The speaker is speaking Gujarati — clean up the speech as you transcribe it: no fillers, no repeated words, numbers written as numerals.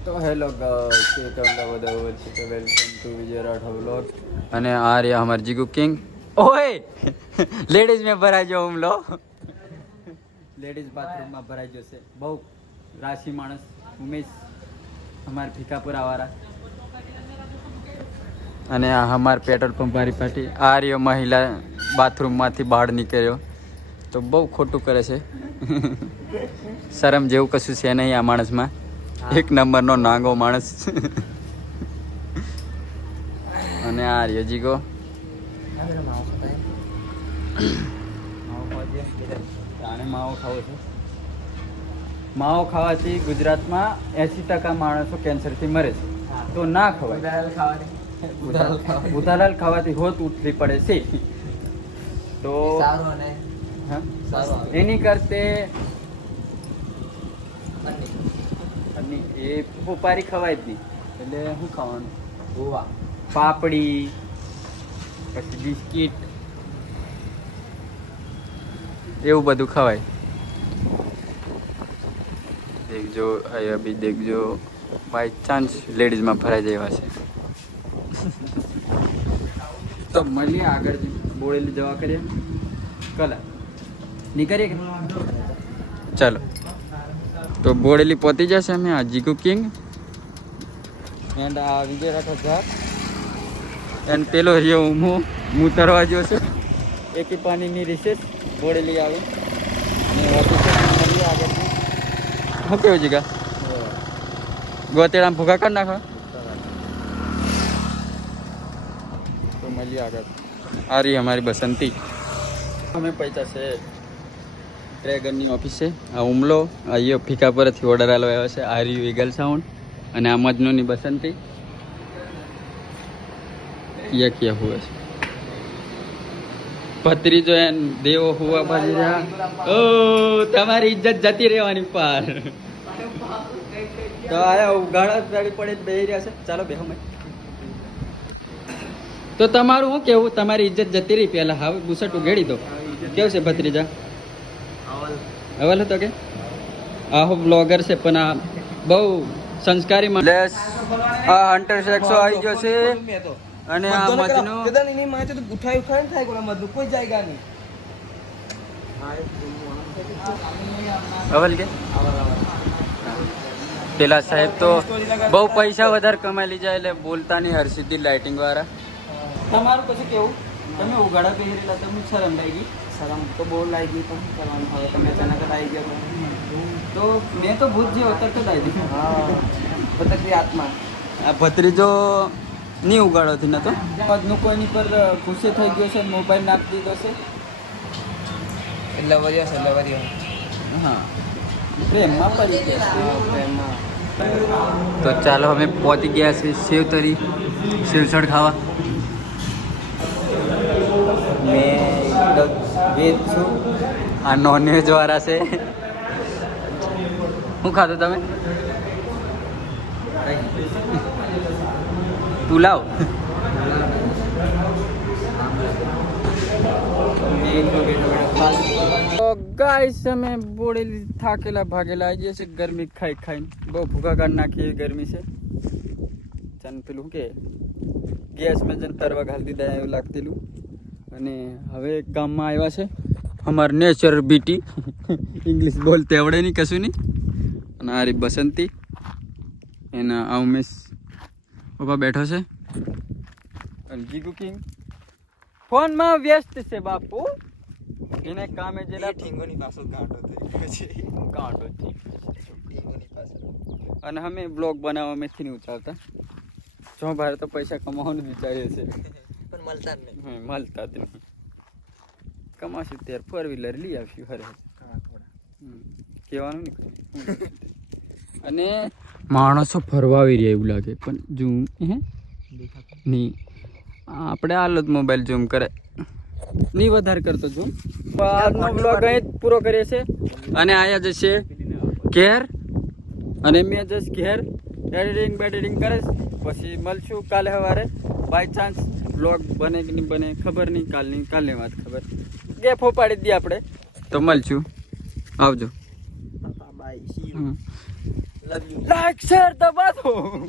તો hello guys welcome to Vijay Rathod vlog અને આ રહ્યા हमार जी कुकिंग ओए लेडीज में भराई जो हुमलो लेडीज बाथरूम में भराई जो से बहु राशि मानस उमेश हमार भीखापुरा वाला અને આ हमार पेट्रोल पंप वाली पार्टी आ રહ્યો મહિલા બાથરૂમ માંથી બહાર નીકળ્યો તો બહુ ખોટું કરે છે શરમ જેવું કશું છે નહીં આ માણસમાં એક નંબરનો નાંગો માણસ અને આ રહ્યો જીગો માવો ખાવો છે માવો ખાવાથી ગુજરાતમાં 80% માણસો કેન્સરથી મરે છે તો ના ખવાય ઉધાલાલ ખાવાથી હોત ઉઠવી પડે છે તો એની કરતે એ પોપારી ખવાય જ નહીં એટલે શું ખાવાનું ગોવા પાપડી પછી બિસ્કીટ એવું બધું ખવાય દેખજો અહીંયા બી દેખજો બાય ચાન્સ લેડીઝમાં ભરાઈ જાય એવા છે તો મળીએ આગળ બોળેલી જવા કરીએ કલા નીકળીએ કે ચાલો તો બોડેલી પહોંચી જશે અમે આ જી કુકિંગ એન્ડ આ વિજય રાઠોડ ઝાર એન્ડ પેલો રહ્યો હું તરવા ગયો છું એકી પાણીની રિસેસ બોડેલી આવી અને મળીએ આગળ શું કેવું જીગા ગોતેડામાં ભૂખા કરી નાખો તો મળીએ આગળ આ રહી અમારી બસંતી અમે પૈસા છે ડ્રેગનની ઓફિસ છે આ હુમલો આ ફીકા પરથી ઓર્ડર આલો આવ્યો છે આ રહ્યું ઈગલ સાઉન્ડ અને આ મજનુની બસંતી કિયા હુએ છે ભત્રીજો એન દેવો હુવા બાજી રહ્યા ઓ તમારી ઇજ્જત જતી રહેવાની પાર તો આયા ઉગાડા ગાડી પડે બેહી રહ્યા છે ચાલો બેહો મેં તો તમારું શું કેવું તમારી ઇજ્જત જતી રહી પહેલા હવે બુસટ ઉઘેડી દો કેવું છે ભત્રીજા અવલ હતો કે આહો બ્લોગર છે પણ આ બહુ સંસ્કારી માણસ આ હન્ટર શેક્સો આવી ગયો છે અને આ મજનો કેદાની માથે તો ઉઠાઈ ઉઠાઈ થાય કોલા મધુ કોઈ જાયગા નહીં અવલ કે પેલા સાહેબ તો બહુ પૈસા વધારે કમાઈ લીધા એટલે બોલતા નહીં હરસિદ્ધિ લાઇટિંગ વાળા તમારું પછી કેવું તમે ઉગાડા પહેરેલા તમને શરમ લાગી શરમ તો બહુ લાગી પણ કરવાનું હવે તમે અચાનક જ આવી ગયા તો મેં તો ભૂત જે તરત જ આવી દીધું હા ભટકતી આત્મા આ ભત્રીજો નહીં ઉગાડોથી નતો પદનું કોઈની પર ગુસ્સે થઈ ગયો છે મોબાઈલ નાખી દીધો છે એટલે વર્યો હા પ્રેમમાં પડી ગયા પ્રેમમાં તો ચાલો અમે પહોંચી ગયા છીએ સેવતરી સેવસળ ખાવા મેં વેજ છું આ નોનવેજ વાળા છે શું ખાધું તમે પુલાવ તો ગાઈસ અમે બોડેલી થાકેલા ભાગેલા આવી જઈએ છીએ ગરમી ખાઈ ખાઈને બહુ ભૂખા કાઢ નાખી ગરમી છે ચાલ પેલું કે ગેસ મેં જન તરવા ઘાલી દીધા એવું લાગતેલું અને હવે ગામમાં આવ્યા છે અમાર નેચર બીટી ઇંગ્લિશ બોલતે આવડે નહીં કશું નહીં અને આ બસંતી એના આ ઉમેશ પપ્પા બેઠો છે અને જી કુકિંગ ફોનમાં વ્યસ્ત છે બાપુ એને કામે જેલા ઠીંગોની પાછો ગાંઠો થઈ ગાંઠો થઈ ઠીંગોની પાછળ અને અમે બ્લોગ બનાવવા મેથી નહીં ઉતારતા જો ભારે તો પૈસા કમાવાનું વિચારીએ છે પણ મળતા જ નહીં મળતા જ નહીં કમાશું ત્યારે 4 વ્હીલર લઈ આવશું હરે કહેવાનું નહીં અને માણસો ફરવા આવી રહ્યા એવું લાગે પણ ઝૂમ નહીં આપણે હાલ જ મોબાઈલ ઝૂમ કરે નહીં વધારે કરતો ઝૂમ આજનો બ્લોગ અહીં જ પૂરો કરીએ છીએ અને આયા જશે ઘેર અને મેં જશ ઘેર એડિટિંગ બેડિટિંગ કરે પછી મળશું કાલે સવારે બાય ચાન્સ બ્લોગ બને કે નહીં બને ખબર નહીં કાલની વાત ખબર ગેપ પાડી દઈએ આપણે તો મળશું આવજો bye see you love you. Like share दबा दो